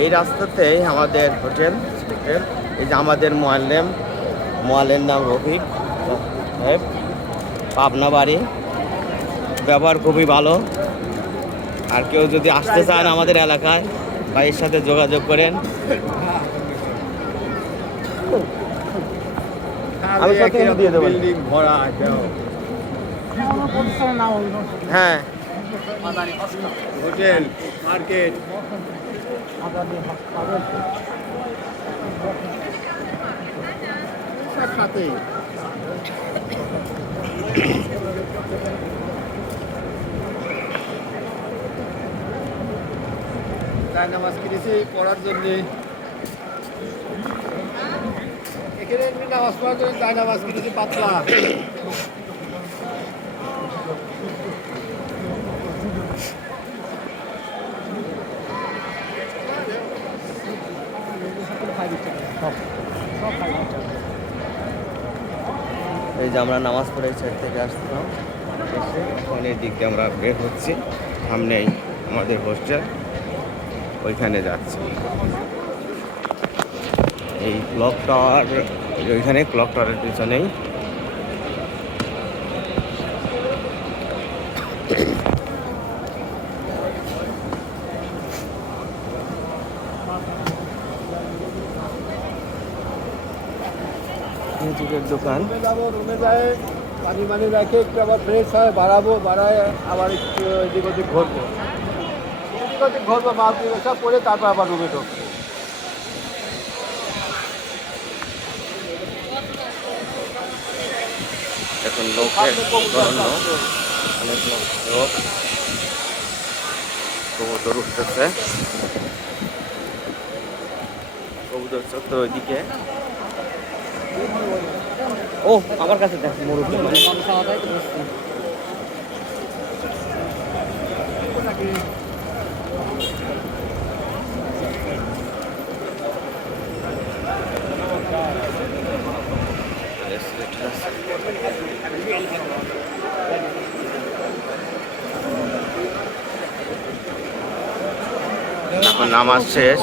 এই রাস্তাতেই আমাদের হোটেল। এই যে আমাদের মোয়াল্লের নাম রফিক সাহেব, পাবনা বাড়ি। ব্যবহার খুবই ভালো। আর কেউ যদি আসতে চান আমাদের এলাকায়, ভাইয়ের সাথে যোগাযোগ করেন। আমি সাথে দিয়ে দেবো। হ্যাঁ, হোটেল মার্কেট। সাথে নামাজ কিনেছি পড়ার জন্য। এখানে নামাজ পড়ার জন্য নামাজ কিনেছি পাতলা। এই যে আমরা নামাজ পড়ে সাইড থেকে আসছিলাম, এসে এখন এই দিক দিয়ে আমরা বের হচ্ছি। সামনেই আমাদের হোস্টেল, ওইখানে যাচ্ছি। এই ক্লক টাওয়ার, ওইখানে ক্লক টাওয়ারের পিছনেই। মিউজিকের দোকান। রুমে যায় পানি রাখে, একটু আবার ফ্রেশ হয়, বাড়ায় আবার একটু এদিক ওদিক ঘুরবো, মাল সব করে তারপর আবার রুমে ঢুকবো। এখন লোকের জন্য অনেক লোক কবুতর উঠতেছে। কবুতর চত্বর ওইদিকে। ও আমার কাছে দেখ মুরুব্বি এখন নামাজ শেষ।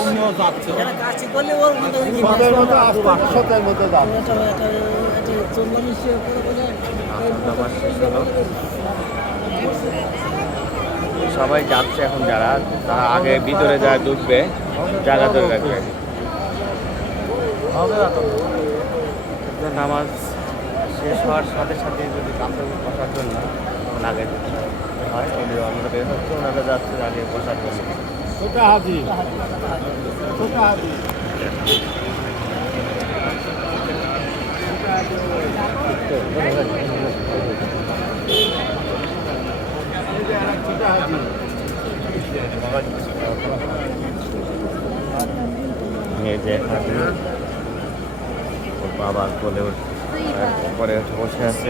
সবাই যাচ্ছে এখন, যারা আগে ভিতরে যায় ঢুকবে, জায়গা ধরে রাখবে। নামাজ শেষ হওয়ার সাথে সাথে যদি কাপড় বসার জন্য আগে হয়, আমরা বের হচ্ছে, ওনারা যাচ্ছে আগে বসার জন্য। বাবার কোলে পরে বসে আছে।